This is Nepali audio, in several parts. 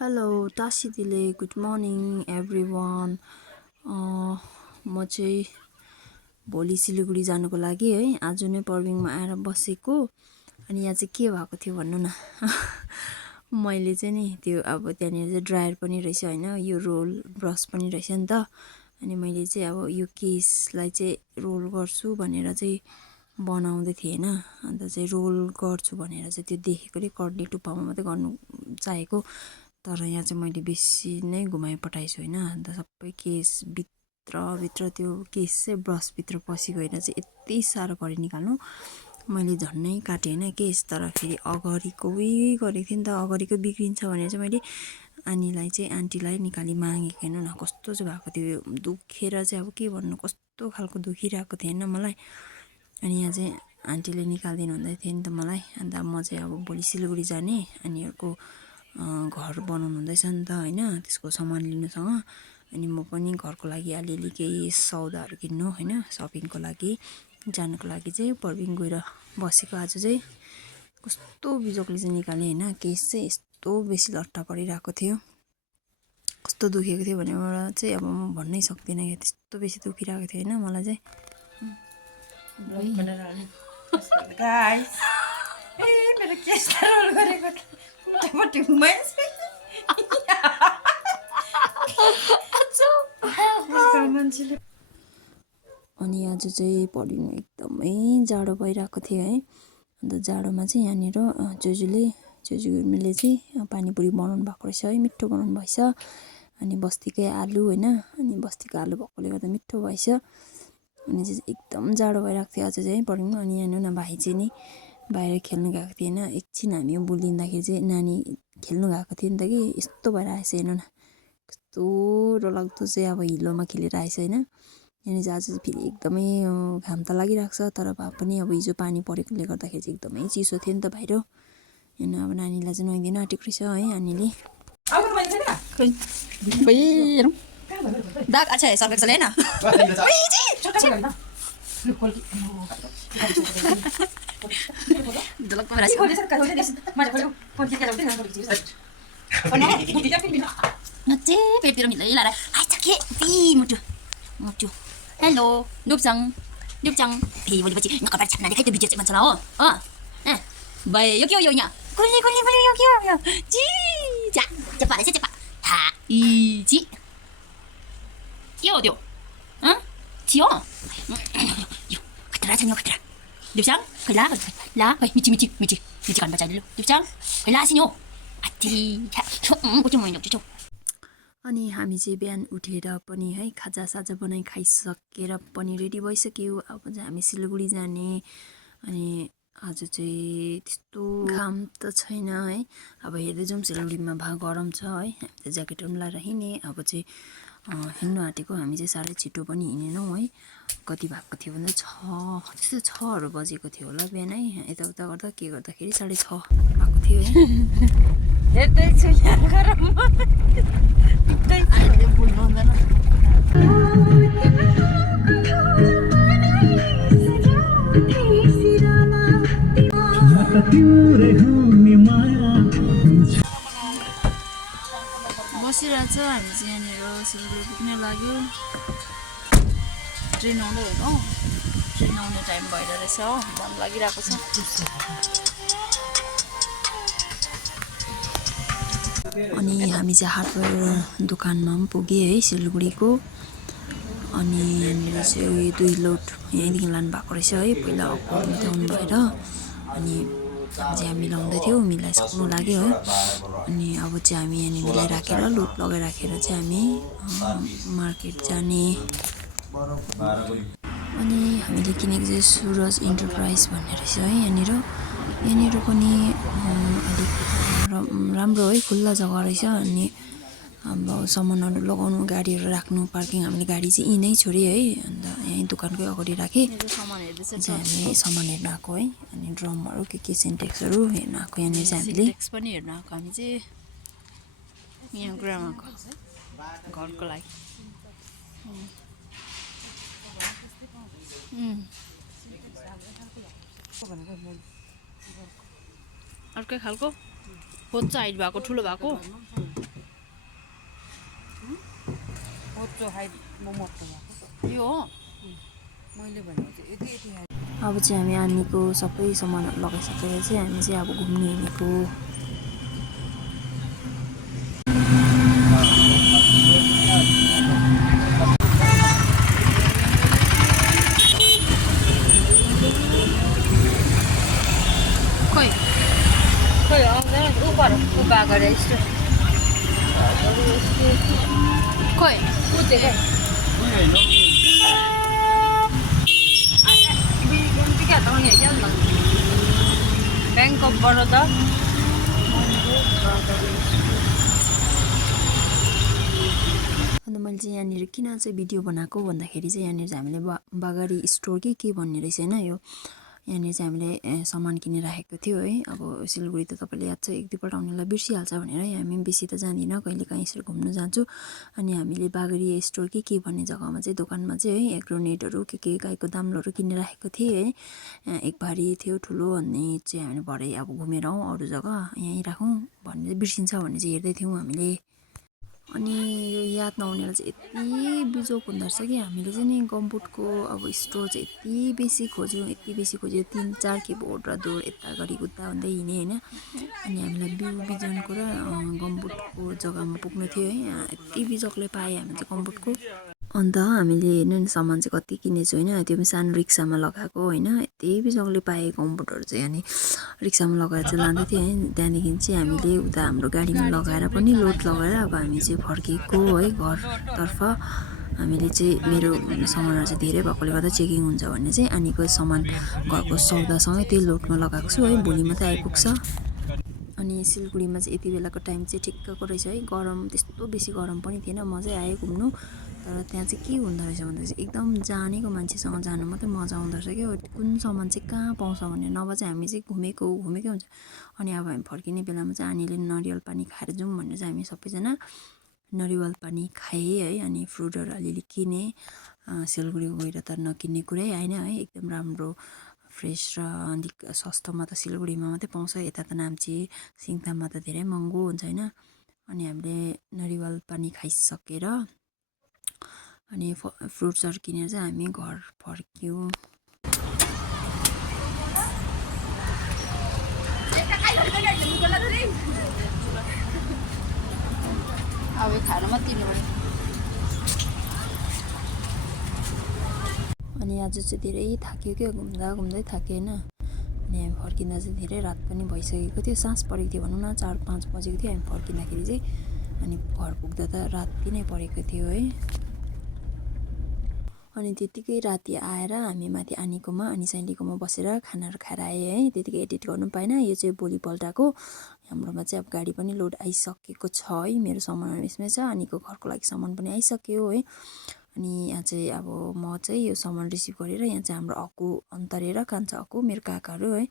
हेलो तासी दिले गुड मर्निङ एभ्रिवान। म चाहिँ भोलि सिलगढी जानुको लागि है आज नै पर्बिङमा आएर बसेको। अनि यहाँ चाहिँ के भएको थियो भन्नु न मैले चाहिँ नि त्यो अब त्यहाँनिर चाहिँ ड्रायर पनि रहेछ होइन, यो रोल ब्रस पनि रहेछ नि त। अनि मैले चाहिँ अब यो केसलाई चाहिँ रोल गर्छु भनेर चाहिँ बनाउँदै थिएँ होइन। अन्त चाहिँ रोल गर्छु भनेर चाहिँ त्यो देखेकोले कर्ली टुप्पामा मात्रै गर्नु चाहेको, तर यहाँ चाहिँ मैले बेसी नै घुमाइपठाएछु होइन। अन्त सबै केसभित्र त्यो केस चाहिँ ब्रसभित्र पसी गएर चाहिँ यति साह्रो पऱ्यो निकाल्नु। मैले झन्नै काटेँ होइन केस, तर फेरि अगाडिको गरेको थिएँ नि त, अगाडिको बिग्रिन्छ भनेर चाहिँ मैले आन्टीलाई निकाली मागेको। हेर्नु न कस्तो चाहिँ भएको थियो, दुखेर चाहिँ अब के भन्नु कस्तो खालको दुखिरहेको थियो होइन मलाई। अनि यहाँ चाहिँ आन्टीले निकालिदिनु हुँदै थियो नि त मलाई। अन्त म चाहिँ अब भोलि सिलगढी जाने, उनीहरूको घर बनाउनु हुँदैछ नि त होइन, त्यसको सामान लिनुसँग। अनि म पनि घरको लागि अलिअलि केही सौदाहरू किन्नु होइन, सपिङको लागि जानुको लागि चाहिँ पर्बिङ गएर बसेको। आज चाहिँ कस्तो बिजोकले चाहिँ निकालेँ होइन, केस चाहिँ यस्तो बेसी लट्ठा परिरहेको थियो, कस्तो दुखेको थियो भने मलाई चाहिँ अब म भन्नै सक्दिनँ क्या, त्यस्तो बेसी दुखिरहेको थियो होइन मलाई चाहिँ। गाइस मेरो केस रोल गरेको अनि आज चाहिँ पर्बिङ एकदमै जाडो भइरहेको थियो है। अन्त जाडोमा चाहिँ यहाँनिर जुजुले चाहिँ पानीपुरी बनाउनु भएको रहेछ है, मिठो बनाउनु भएछ। अनि बस्तीकै आलु होइन, अनि बस्तीको आलु भएकोले गर्दा मिठो भएछ। अनि चाहिँ एकदम जाडो भइरहेको थियो आज चाहिँ पर्बिङमा। अनि हेर्नु न भाइ चाहिँ नि बाहिर खेल्नु गएको थियो होइन, एकछिन हामी बोलिँदाखेरि चाहिँ नानी खेल्नु गएको थियो नि त कि, यस्तो भएर आएछ हेर्नु न, कस्तो डरलाग्दो चाहिँ अब हिलोमा खेलेर आएछ होइन। यहाँनिर चाहिँ आज चाहिँ फेरि एकदमै घाम त लागिरहेको छ, तर भए पनि अब हिजो पानी परेकोले गर्दाखेरि चाहिँ एकदमै चिसो थियो नि त बाहिर। होइन अब नानीलाई चाहिँ नुहाइदिनु आँटेको रहेछ है नानीले। दाग अच्छा है सर्फेक्सल है ना पेटतिर मिल्दै लाएर आइछ के मुटु हेलो डुब्छङ फेरि भोलिपछि नकपार छाप्न देखाइ त्यो भिडियो चाहिँ मान्छेलाई हो भए यो के हो यो यहाँ कुल्ली यो के हो यो जी जा चेप्पा रहेछ चेप्पा हा इ जी के हो त्यो थियो यो खतरा छ नि, यो खतरा डुब्छङ खैला ला खै मिची खान बचाइदिनु डुब्छङ खैला सिनी हो आत्ति कुचो मैले छौ। अनि हामी चाहिँ बिहान उठेर पनि है खाजासाजा बनाइ खाइसकेर पनि रेडी भइसक्यो। अब चाहिँ हामी सिलगढी जाने। अनि आज चाहिँ त्यस्तो घाम त छैन है, अब हेर्दै जाउँ सिलगढीमा गरम छ है, हामी त ज्याकेटहरू लाएर हिँड्ने। अब चाहिँ हिँड्नु आँटेको हामी चाहिँ साह्रै छिटो पनि हिँडेनौँ है, कति भएको थियो भन्दा त्यस्तै 6 बजेको थियो होला बिहान है, यताउता गर्दा के गर्दाखेरि 6:30 भएको थियो है। हेर्दैछु यहाँ गरममा बोल्नु हुँदैन। बसिरहेछ हामी चाहिँ यहाँनिर सिलगढी पुग्ने लाग्यो। ट्रेन आउँदै हेर्नु, ट्रेन आउने टाइम भएर रहेछ हो, घाम लागिरहेको छ। अनि हामी चाहिँ हार्डवेयर दोकानमा पनि पुगेँ है सिलगढीको। अनि यहाँनिर चाहिँ 2 लोड यहीँदेखि लानु भएको रहेछ है, पहिला मिलाउनु भएर। अनि चाहिँ मिलाउँदै थियो, मिलाइसक्नु लाग्यो है। अनि अब चाहिँ हामी यहाँनिर मिलाइराखेर लोड लगाइराखेर चाहिँ हामी मार्केट जाने। अनि हामीले किनेको चाहिँ सुरज इन्टरप्राइज भन्ने रहेछ है यहाँनिर पनि अलिक राम्रो है, खुल्ला जग्गा रहेछ। अनि अब सामानहरू लगाउनु, गाडीहरू राख्नु, पार्किङ हामीले गाडी चाहिँ यहीँ नै छोडेँ है। अन्त यहीँ दोकानकै अगाडि राखेँ, हामी सामान हेर्न आएको है। अनि ड्रमहरू के सिन्टेक्सहरू हेर्न आएको यहाँनिर चाहिँ हामीले पनि हेर्न आएको। हामी चाहिँ यहाँ ग्राम आएको घरको लागि। अर्कै खालको खोज्छ हाइट भएको ठुलो भएको कोचो खाइ मोमो यो हो मैले भनेको चाहिँ यति यति खाइ अब चाहिँ हामी आनीको सबै सामानहरू लगाइसकेर चाहिँ हामी चाहिँ अब घुम्नु हिँडेको खोइ आउँदैन उपर उभा गरेर यस्तो खोइ ब्याङ्क अफ बडोदा अन्त मैले चाहिँ यहाँनिर किन चाहिँ भिडियो बनाएको भन्दाखेरि चाहिँ यहाँनिर चाहिँ हामीले बागरी स्टोर के भन्ने रहेछ होइन यो यहाँनिर चाहिँ हामीले सामान किनेर राखेको थियो है अब सिलगढी त तपाईँले याद छ एक दुईपल्ट आउनेलाई बिर्सिहाल्छ भनेर हामी बेसी त जाँदिनँ कहिले काहीँ यसरी घुम्नु जान्छु अनि हामीले बागरी स्टोर के भन्ने जग्गामा चाहिँ दोकानमा चाहिँ है एग्रोनेटहरू के गाईको दामलहरू किनेर राखेको थिएँ है एक भारी थियो ठुलो अनि चाहिँ हामीले भरे अब घुमेर आउँ अरू जग्गा यहीँ राखौँ भन्ने बिर्सिन्छ भन्ने चाहिँ हेर्दै थियौँ हामीले अनि यो याद नहुनेलाई चाहिँ यति बिजोक हुँदो रहेछ कि हामीले चाहिँ नि गम्बुटको अब स्टोर चाहिँ यति बेसी खोज्यौँ 3-4 खेप ओड र दोहोर यता घरि उता हुँदै हिँडेँ होइन अनि हामीलाई बिजनको र गम्बुटको जग्गामा पुग्नु थियो है यति बिजोकले पाएँ हामी चाहिँ गम्बुटको अन्त हामीले हेर्नु नि सामान चाहिँ कति किनेछु होइन त्यो पनि सानो रिक्सामा लगाएको होइन यति बिजोकले पाएँ गम्बुटहरू चाहिँ अनि रिक्सामा लगाएर चाहिँ लाँदै थिएँ है त्यहाँदेखि चाहिँ हामीले उता हाम्रो गाडीमा लगाएर पनि लोड लगाएर अब हामी चाहिँ फर्केको है घरतर्फ हामीले चाहिँ मेरो सामानहरू चाहिँ धेरै भएकोले गर्दा चेकिङ हुन्छ भन्ने चाहिँ आनीको सामान घरको सौदासँगै त्यही लोडमा लगाएको छु है भोलि मात्रै आइपुग्छ अनि सिलगढीमा चाहिँ यति बेलाको टाइम चाहिँ ठिक्कको रहेछ है गरम त्यस्तो बेसी गरम पनि थिएन मजै आयो घुम्नु तर त्यहाँ चाहिँ के हुँदो रहेछ भन्दा चाहिँ एकदम जानेको मान्छेसँग जानु मात्रै मजा आउँदो रहेछ क्या कुन सामान चाहिँ कहाँ पाउँछ भन्ने नभए चाहिँ हामी चाहिँ घुमेकै हुन्छ अनि अब हामी फर्किने बेलामा चाहिँ आनीले नरिवल पानी खाएर जाउँ भनेर चाहिँ हामी सबैजना नरिवल पानी खाएँ है अनि फ्रुटहरू अलिअलि किनेँ सिलगढी गएर त नकिन्ने कुरै आएन है एकदम राम्रो फ्रेस र अलिक सस्तोमा त सिलगढीमा मात्रै पाउँछ यता त नाम्ची सिङताममा त धेरै महँगो हुन्छ होइन अनि हामीले नरिवल पानी खाइसकेर अनि फ्रुट्सहरू किनेर चाहिँ हामी घर फर्क्यौँ अब खानु मात्रै अनि आज चाहिँ धेरै थाक्यो क्या घुम्दै थाक्यो होइन अनि हामी फर्किँदा चाहिँ धेरै रात पनि भइसकेको थियो साँझ परेको थियो भनौँ न 4-5 बजेको थियो हामी फर्किँदाखेरि चाहिँ अनि घर पुग्दा त राति नै परेको थियो है अनि त्यतिकै राति आएर हामी माथि आनीकोमा अनि साइलीकोमा बसेर खानाहरू खाएर आएँ है त्यतिकै एडिट गर्नु पाएन यो चाहिँ भोलिपल्टको हाम्रोमा चाहिँ अब गाडी पनि लोड आइसकेको छ है मेरो सामानहरू यसमै छ आनीको घरको लागि सामान पनि आइसक्यो है अनि यहाँ चाहिँ अब म चाहिँ यो सामान रिसिभ गरेर यहाँ चाहिँ हाम्रो अक्कु अन्तरेर कान्छा अक्कु मेरो काकाहरू है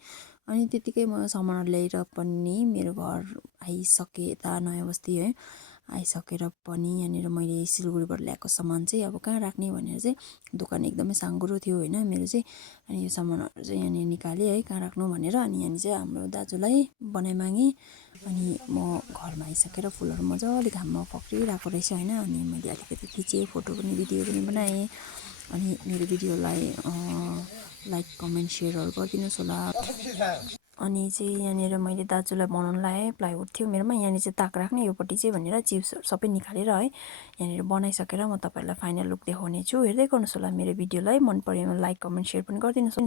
अनि त्यतिकै म सामानहरू ल्याएर पनि मेरो घर आइसकेँ यता नयाँ बस्ती है आइसकेर पनि यहाँनिर मैले सिलगढीबाट ल्याएको सामान चाहिँ अब कहाँ राख्ने भनेर चाहिँ दोकान एकदमै साँघुरो थियो होइन मेरो चाहिँ अनि यो सामानहरू चाहिँ यहाँनिर निकालेँ है कहाँ राख्नु भनेर अनि यहाँनिर चाहिँ हाम्रो दाजुलाई बनाइ मागेँ अनि म घरमा आइसकेर फुलहरू मजाले घाममा पक्रिरहेको रहेछ होइन अनि मैले अलिकति खिचेँ फोटो पनि भिडियो पनि बनाएँ अनि मेरो भिडियोलाई लाइक कमेन्ट सेयरहरू गरिदिनुहोस् होला अनि चाहिँ यहाँनिर मैले दाजुलाई बनाउनु लगाएँ प्लाइवुड थियो मेरोमा यहाँनिर चाहिँ ताक राख्ने योपट्टि चाहिँ भनेर चिप्सहरू सबै निकालेर है यहाँनिर बनाइसकेर म तपाईँहरूलाई फाइनल लुक देखाउने छु हेर्दै गर्नुहोस् होला मेरो भिडियोलाई मन पऱ्यो भने लाइक कमेन्ट सेयर पनि गरिदिनुहोस्